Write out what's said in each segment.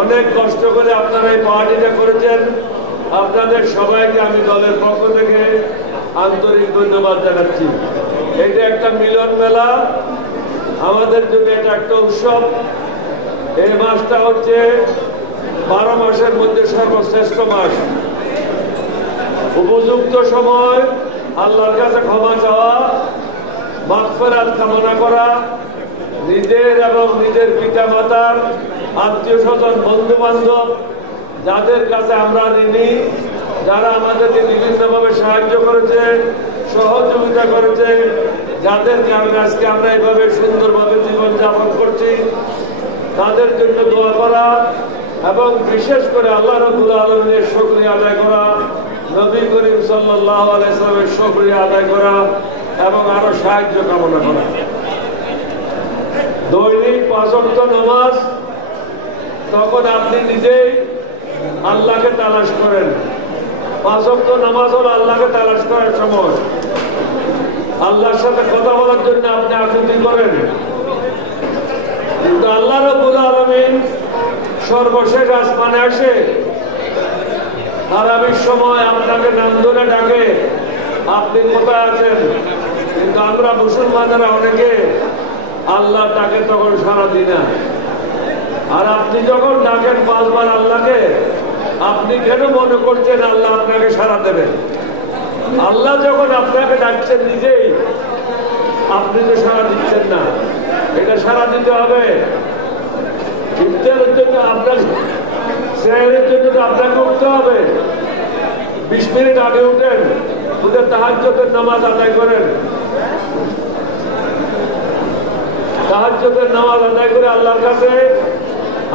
অনেক কষ্ট করে আপনারা এই পার্টিটা করেছেন। আপনাদের সবাইকে আমি দলের পক্ষ থেকে আন্তরিক ধন্যবাদ জানাচ্ছি। এটা একটা মিলন মেলা, আমাদের জন্য এটা একটা উৎসব। এই মাসটা হচ্ছে 12 মাসের মধ্যে সর্বশ্রেষ্ঠ মাস। উপযুক্ত সময় আল্লাহর কাছে ক্ষমা চাওয়া, মাগফিরাত কামনা করা, নিজের এবং নিজের পিতা মাতার, আত্মীয় স্বজন, বন্ধু বান্ধব যাদের কাছে আমরা ঋণী, যারা আমাদেরকে বিভিন্নভাবে সাহায্য করেছে, সহযোগিতা করেছে, যাদের কারণে আজকে আমরা এইভাবে সুন্দরভাবে জীবনযাপন করছি, তাদের জন্য দোয়া করা এবং বিশেষ করে আল্লাহ রাব্বুল আলামিনের শুকরিয়া আদায় করা, নবী করিম সাল্লাল্লাহু আলাইহি ওয়াসাল্লামের শুকরিয়া আদায় করা এবং আরো সাহায্য কামনা করা। দৈনিক 5 ওয়াক্ত নামাজ, তখন আপনি নিজেই আল্লাহকে তালাশ করেন। 5 ওয়াক্ত নামাজ হলো আল্লাহকে তালাশ করার সময়। আল্লাহর সাথে কথা বলার জন্য আপনি আকুতি করেন, কিন্তু আল্লাহ রাব্বুল আলামিন সর্বশেষ আসমানে আসে, তারাবির সময় আপনাকে নাম ধরে ডাকে, আপনি কোথায় আছেন? কিন্তু আমরা মুসলমানেরা অনেকে আল্লাহ ডাকে তখন সাড়া দিই না। আর আপনি যখন ডাকেন 5 বার আল্লাহকে, আপনি কেন মনে করছেন আল্লাহ আপনাকে সাড়া দেবেন? আল্লাহ যখন আপনাকে ডাকছেন নিজেই, আপনি তো সাড়া দিচ্ছেন না। এটা সাড়া দিতে হবে। ইফতারের জন্য আপনার, সেহরের জন্য তো আপনাকে উঠতে হবে। 20 মিনিট আগে উঠেন, উঠে তাহাজ্জুদের নামাজ আদায় করেন। তাহাজ্জুদের নামাজ আদায় করে আল্লাহর কাছে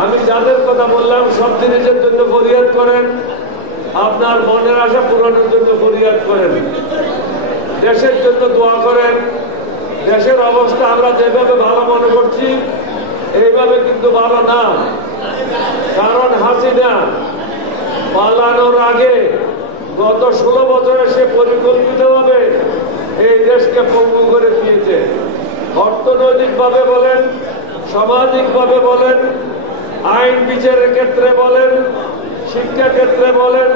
আমি যাদের কথা বললাম সব জিনিসের জন্য ফরিয়াদ করেন। আপনার মনের আশা পূরণের জন্য ফরিয়াদ করেন। দেশের জন্য দোয়া করেন। দেশের অবস্থা আমরা যেভাবে ভালো মনে করছি এইভাবে কিন্তু ভালো না। কারণ হাসিনা পালানোর আগে গত 16 বছরে সে পরিকল্পিতভাবে এই দেশকে পঙ্গু করে দিয়েছে। অর্থনৈতিকভাবে বলেন, সামাজিকভাবে বলেন, আইন বিচারের ক্ষেত্রে বলেন, শিক্ষা ক্ষেত্রে বলেন,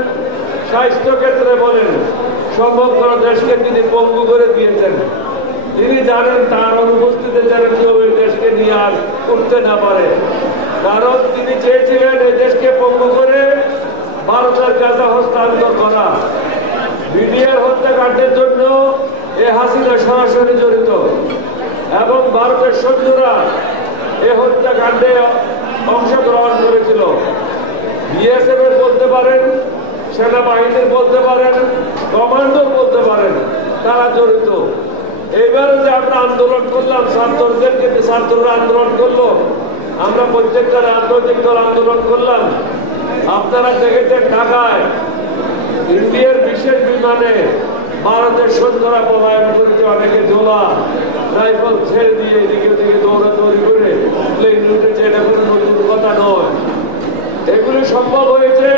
স্বাস্থ্য ক্ষেত্রে বলেন, সমগ্র দেশকে তিনি পঙ্গু করে দিয়েছেন। তিনি জানেন তার অনুপস্থিতিতে যেন কেউ এই দেশকে নিয়ে আর করতে না পারে। কারণ তিনি চেয়েছিলেন এই দেশকে পঙ্গু করে ভারতের কাছে হস্তান্তর করা। বিডিআর হত্যাকাণ্ডের জন্য এ হাসিনা সরাসরি জড়িত এবং ভারতের সৈন্যরা এ হত্যাকাণ্ডে অংশগ্রহণ করেছিল। বিএসএফ এর বলতে পারেন, সেনাবাহিনীর বলতে পারেন, কমান্ডোর বলতে পারেন, তারা জড়িত। এইবারে যে আমরা আন্দোলন করলাম, ছাত্রদেরকে ছাত্ররা আন্দোলন করলো, আমরা প্রত্যেকটা রাজনৈতিক দল আন্দোলন করলাম। আপনারা দেখেছেন ঢাকায় ইন্ডিয়ার বিশেষ বিমানে ভারতের সৈন্যরা পলায়ন করেছে। অনেকে জোলা রাইফেল ছেড়ে দিয়ে এদিকে ওদিকে দৌড়াদৌড়ি করে প্লেন উঠেছে। এটা কোনো নতুন কথা নয়। এগুলি সম্ভব হয়েছে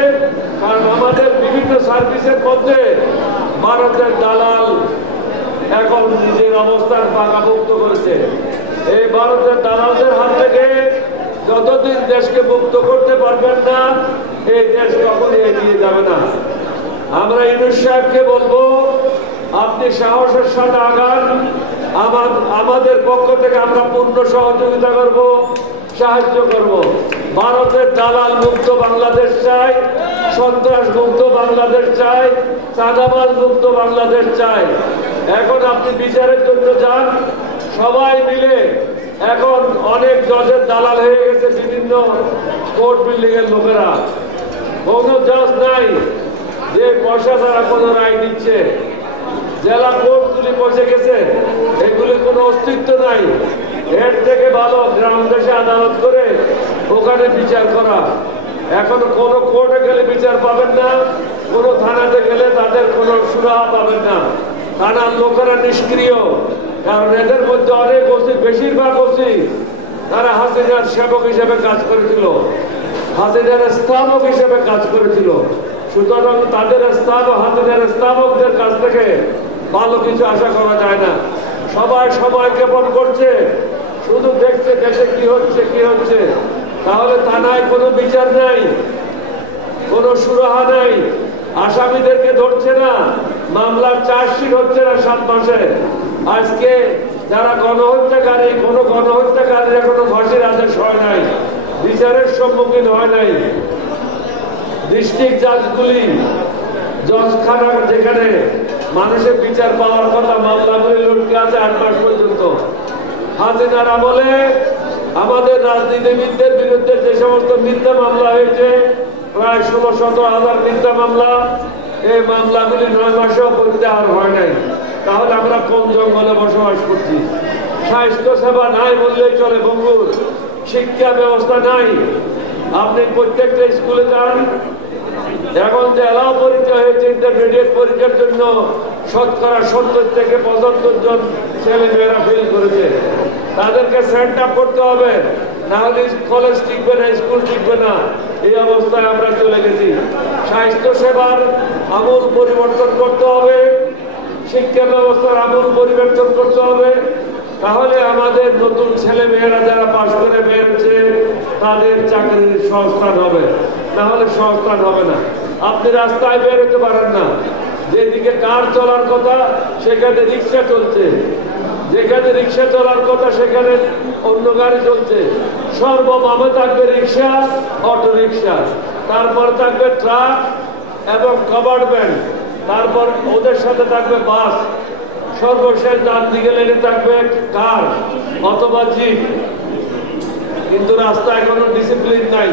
কারণ আমাদের বিভিন্ন সার্ভিসের মধ্যে ভারতের দালাল এখন নিজের অবস্থান পাকাপোক্ত করেছে। এই ভারতের দালালদের হাত থেকে যতদিন দেশকে মুক্ত করতে পারবেন না, এই দেশ কখনই এগিয়ে যাবে না। আমরা ইউনূস সাহেবকে বলবো, আপনি সাহসের সাথে আগান। আমাদের পক্ষ থেকে আমরা পূর্ণ সহযোগিতা করব, সাহায্য করব। ভারতের দালাল মুক্ত বাংলাদেশ চাই, সন্ত্রাস মুক্ত বাংলাদেশ চাই, চাঁদাবাজ মুক্ত বাংলাদেশ চাই। এখন আপনি বিচারের জন্য যান, সবাই মিলে। এখন অনেক জজের দালাল হয়ে গেছে বিভিন্ন কোর্ট বিল্ডিং এর লোকেরা। কোনো জজ নাই যে পয়সা ছাড়া কোনো রায় দিচ্ছে। জেলা কোর্টগুলি বসে গেছে, এগুলি কোনো অস্তিত্ব নাই। এর থেকে ভালো গ্রাম দেশে আদালত করে ওখানে বিচার করা। এখন কোনো কোর্টে গেলে বিচার পাবেন না, কোনো থানাতে গেলে তাদের কোনো সুরাহা পাবেন না। থানার লোকেরা নিষ্ক্রিয়, কারণ এদের মধ্যে অনেক ওসি, বেশিরভাগ ওসি তারা হাসিনার সেবক হিসেবে কাজ করেছিল, হাসিনার স্থাপক হিসেবে কাজ করেছিল। সুতরাং তাদের হাসিনার স্থাপকদের কাছ থেকে ভালো কিছু আশা করা যায় না। সবাই সময় জ্ঞাপন করছে, শুধু দেখছে দেশে কি হচ্ছে। তাহলে থানায় কোনো বিচার নাই, কোনো সুরাহা নাই, আসামিদেরকে ধরছে না, মামলার চার্জশিট হচ্ছে না 7 মাসে। আজকে যারা গণহত্যাকারী, কোনো গণহত্যাকারীর এখনো ফাঁসির আদেশ হয় নাই, বিচারের সম্মুখীন হয় নাই। ডিস্ট্রিক্ট জাজগুলি, জজখানা যেখানে মানুষের বিচার পাওয়ার কথা, মামলাগুলি লটকে আছে 8 মাস পর্যন্ত। হাসিনার আমলে আমাদের রাজনীতিবিদদের বিরুদ্ধে যে সমস্ত মিথ্যা মামলা হয়েছে, প্রায় 16-17 মিথ্যা মামলা, এই মামলাগুলি 9 মাসেও প্রত্যাহার হয় নাই। তাহলে আমরা কোন জঙ্গলে বসবাস করছি? স্বাস্থ্য সেবা নাই বললেই চলে বঙ্গুর, শিক্ষা ব্যবস্থা নাই। আপনি প্রত্যেকটা স্কুলে যান, এখন যে এলাও পরীক্ষা হয়েছে, ইন্টারমিডিয়েট পরীক্ষার জন্য 70% থেকে 75 জন ছেলে মেয়েরা ফেল করেছে। তাদেরকে সেন্ট আপ করতে হবে, না হলে কলেজ টিকবে না, স্কুল টিকবে না। এই অবস্থায় আমরা চলে গেছি। স্বাস্থ্য সেবার আমূল পরিবর্তন করতে হবে, শিক্ষা ব্যবস্থার আমূল পরিবর্তন করতে হবে। তাহলে আমাদের নতুন ছেলে মেয়েরা যারা পাশ করে বেরোচ্ছে, তাদের চাকরির সংস্থান হবে, তাহলে সংস্থান হবে না। আপনি রাস্তায় বেরোতে পারেন না, যেদিকে কার চলার কথা সেখানে রিক্সা চলছে, যেখানে রিক্সা চলার কথা সেখানে অন্য গাড়ি চলছে। সর্বভাবে থাকবে রিক্সা, অটো রিক্সা, তারপর থাকবে ট্রাক এবং কভার্ড ভ্যান, তারপর ওদের সাথে থাকবে বাস, সর্বশেষ ডান দিকে লেগে থাকবে কার অথবা জিপ। কিন্তু রাস্তায় কোনো ডিসিপ্লিন নাই,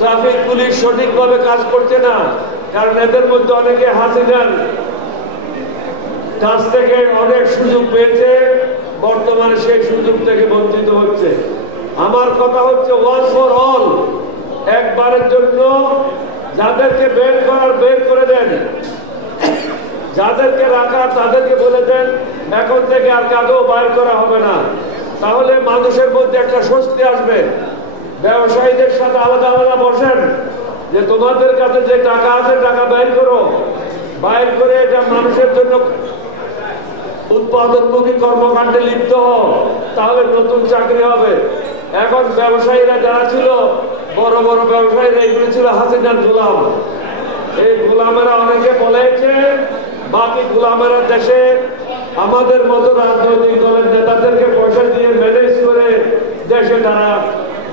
ট্রাফিক পুলিশ সঠিকভাবে কাজ করছে না, কারণ এদের মধ্যে অনেকে হাসিনার কাছ থেকে অনেক সুযোগ পেয়েছে, বর্তমানে সেই সুযোগ থেকে বঞ্চিত হচ্ছে। আমার কথা হচ্ছে ওয়ান ফর অল, একবারের জন্য যাদেরকে বের করার বের করে দেন, যাদেরকে রাখা তাদেরকে বলে দেন এখন থেকে আর কাউকেও বাইর করা হবে না। তাহলে মানুষের মধ্যে একটা স্বস্তি আসবে। ব্যবসায়ীদের সাথে আলাদা আলাদা বসেন, যে তোমাদের কাছে যে টাকা আছে টাকা বাইর করো, বাইর করে এটা মানুষের জন্য উৎপাদনমুখী কর্মকাণ্ডে লিপ্ত হও, তাহলে নতুন চাকরি হবে। এখন ব্যবসায়ীরা যারা ছিল, বড় বড় ব্যবসায়ীরা, এগুলি ছিল হাসিনার গোলাম। এই গোলামেরা অনেকে বলেছে, বাকি গোলামেরা দেশে আমাদের মতো রাজনৈতিক দলের নেতাদেরকে পয়সা দিয়ে ম্যানেজ করে দেশে তারা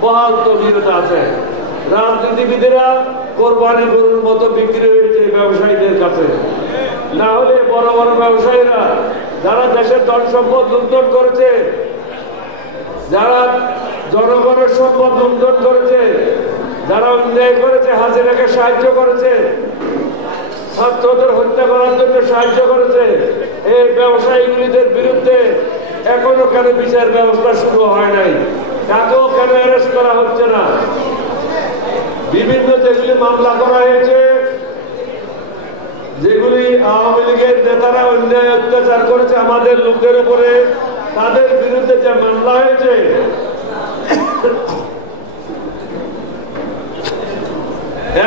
বহাল তবিয়তে আছে। রাজনীতিবিদেরা কোরবানি গরুর মতো বিক্রি হয়েছে ব্যবসায়ীদের কাছে। না হলে বড় বড় ব্যবসায়ীরা যারা দেশের ধন সম্পদ লুণ্ঠন করেছে, যারা জনগণের সম্পদ লুণ্ঠন করেছে, যারা অন্যায় করেছে, হাসিনাকে সাহায্য করেছে, ছাত্রদের হত্যা করার জন্য সাহায্য করেছে, এই ব্যবসায়ীগুলিদের বিরুদ্ধে এখনো কেন বিচার ব্যবস্থা শুরু হয় নাই? কাকেও কেন অ্যারেস্ট করা হচ্ছে না? বিভিন্ন যেগুলি মামলা করা হয়েছে, যেগুলি আওয়ামী লীগের নেতারা অন্যায় অত্যাচার করেছে আমাদের লোকদের উপরে, তাদের বিরুদ্ধে যে মামলা হয়েছে,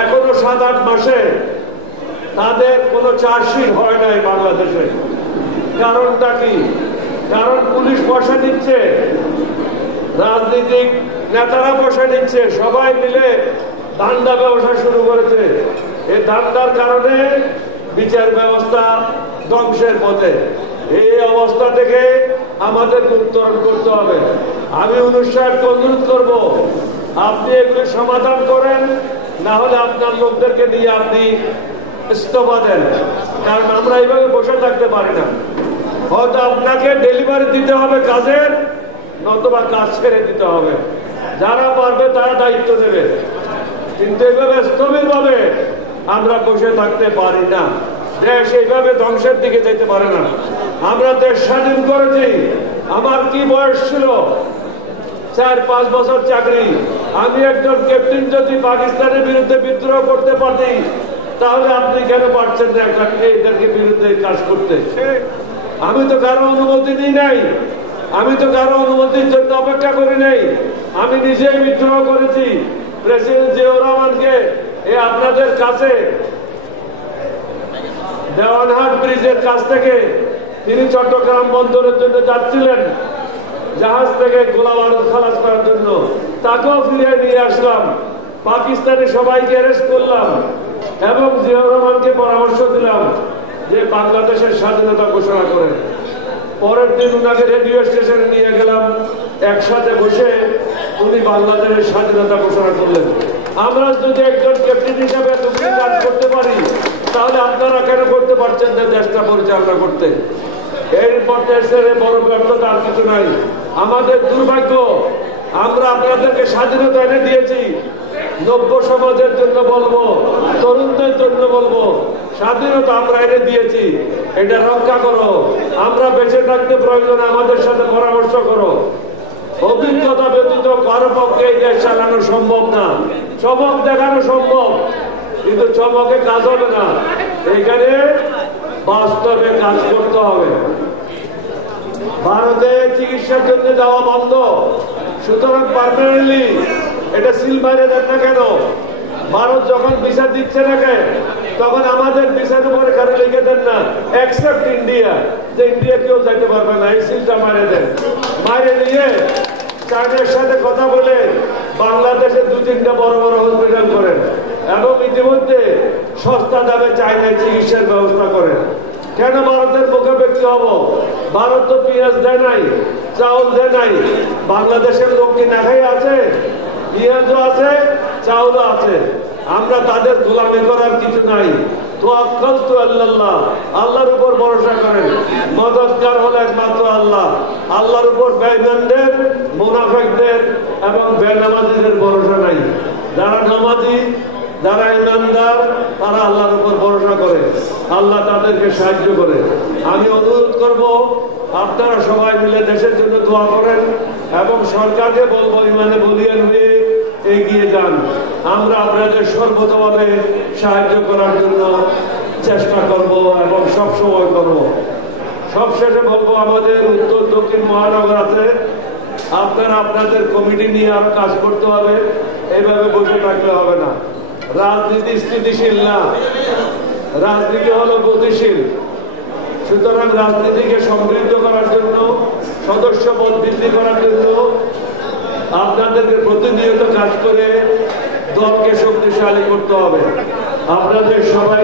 এখনো 7-8 মাসে তাদের কোনো চার্জশিট হয় নাই বাংলাদেশে। কারণটা কি? কারণ পুলিশ পয়সা নিচ্ছে, রাজনৈতিক নেতারা পয়সা নিচ্ছে, সবাই মিলে ধান্দা ব্যবসা শুরু করেছে। এই ধান্দার কারণে বিচার ব্যবস্থা ধ্বংসের পথে। এই অবস্থা থেকে আমাদের উত্তরণ করতে হবে। আমি অনুসারকে অনুরোধ করব, আপনি এগুলি সমাধান করেন, না হলে আপনার লোকদেরকে নিয়ে আপনি ইস্তফা দেন। কারণ আমরা এইভাবে বসে থাকতে পারি না। হয়তো আপনাকে ডেলিভারি দিতে হবে কাজের, নতুবা কাজ ছেড়ে দিতে হবে। যারা পারবে তারা দায়িত্ব নেবে, কিন্তু এইভাবে স্থবিরভাবে আমরা বসে থাকতে পারি না। দেশ এইভাবে ধ্বংসের দিকে যেতে পারে না। আমরা দেশ স্বাধীন করেছি, আমার কি বয়স ছিল? 4-5 বছর চাকরি। আমি একজন ক্যাপ্টেন, যদি পাকিস্তানের বিরুদ্ধে বিদ্রোহ করতে পারি, তাহলে আপনি কেন পারছেন না এদেরকে বিরুদ্ধে কাজ করতে? আমি তো কারো অনুমতি নিই নাই, আমি তো কারো অনুমতির জন্য অপেক্ষা করি নাই। আমি নিজেই বিদ্রোহ করেছি। প্রেসিডেন্ট জিয়াউর রহমানকে আপনাদের কাছে দেওয়ানহাট ব্রিজের কাছ থেকে তিনি চট্টগ্রাম বন্দরের জন্য যাচ্ছিলেন, জাহাজ থেকে গোলা বারুদ খালাস করার জন্য, তাকেও ফিরিয়ে নিয়ে আসলাম। পাকিস্তানে সবাইকে অ্যারেস্ট করলাম এবং জিয়াউর রহমানকে পরামর্শ দিলাম যে বাংলাদেশের স্বাধীনতা ঘোষণা করেন। পরের দিন উনাকে রেডিও স্টেশনে নিয়ে গেলাম, একসাথে বসে উনি বাংলাদেশের স্বাধীনতা ঘোষণা করলেন। আমরা যদি একজন ক্যাপ্টেন হিসাবে এতগুলো কাজ করতে পারি, তাহলে আপনারা কেন করতে পারছেন না দেশটা পরিচালনা করতে? এরপর দেশের বড় ব্যর্থতা আর কিছু নাই। আমাদের দুর্ভাগ্য, আমরা আপনাদেরকে স্বাধীনতা এনে দিয়েছি। নব্য সমাজের জন্য বলবো, তরুণদের জন্য বলবো, স্বাধীনতা আমরা এনে দিয়েছি, এটা রক্ষা করো। আমরা বেঁচে থাকতে প্রয়োজন আমাদের সাথে পরামর্শ করো। অভিজ্ঞতা ব্যতীত কারো পক্ষে এই দেশ চালানো সম্ভব না। চমক দেখানো সম্ভব, কিন্তু চমকে কাজ হবে না। এখানে বাস্তবে কাজ করতে হবে। ভারতে চিকিৎসার জন্য যাওয়া বন্ধ, সুতরাং পার্মানেন্টলি এটা সিল বাইরে দেন না কেন? ভারত যখন ভিসা দিচ্ছে না কেন, তখন আমাদের ভিসার উপরে কেন লিখে দেন না এক্সেপ্ট ইন্ডিয়া, যে ইন্ডিয়া কেউ যাইতে পারবে না, এই সিলটা মারে দেন। মারে দিয়ে চাইনার সাথে কথা বলে বাংলাদেশে 2-3টা বড় বড় হসপিটাল করেন এবং ইতিমধ্যে সস্তা দামে চাইনায় চিকিৎসার ব্যবস্থা করেন। কেন ভারতের মুখে ব্যক্তি হব? ভারত তো পেঁয়াজ দেয় নাই, চাউল দেয় নাই। বাংলাদেশের লোক কি না খাই আছে? পেঁয়াজও আছে, চাউলও আছে। আমরা তাদের গোলামি করার কিছু নাই। তাওয়াক্কালতু আলাল্লাহ, আল্লাহর উপর ভরসা করেন। মদদগার হলো একমাত্র আল্লাহ। আল্লাহর উপর বেঈমানদের, মুনাফিকদের এবং বেনামাজিদের ভরসা নাই। যারা নামাজি, যারা ইমানদার, তারা আল্লাহর উপর ভরসা করে, আল্লাহ তাদেরকে সাহায্য করে। আমি অনুরোধ করব, আপনারা সবাই মিলে দেশের জন্য দোয়া করেন এবং সরকারকে বলবো ইমানে বলিয়ান হয়ে এগিয়ে যান। আমরা আপনাদের সর্বতভাবে সাহায্য করার জন্য চেষ্টা করব এবং সবসময় করব। সবশেষে বলবো, আমাদের উত্তর দক্ষিণ মহানগর আছে, আপনারা আপনাদের কমিটি নিয়ে আরো কাজ করতে হবে। এইভাবে বসে থাকলে হবে না। রাজনীতি স্থিতিশীল না, রাজনীতি হলো গতিশীল। সুতরাং রাজনীতিকে সমৃদ্ধ করার জন্য, সদস্য পদ বৃদ্ধি করার জন্য আপনাদেরকে প্রতিনিয়ত কাজ করে দলকে শক্তিশালী করতে হবে। আপনাদের সবাই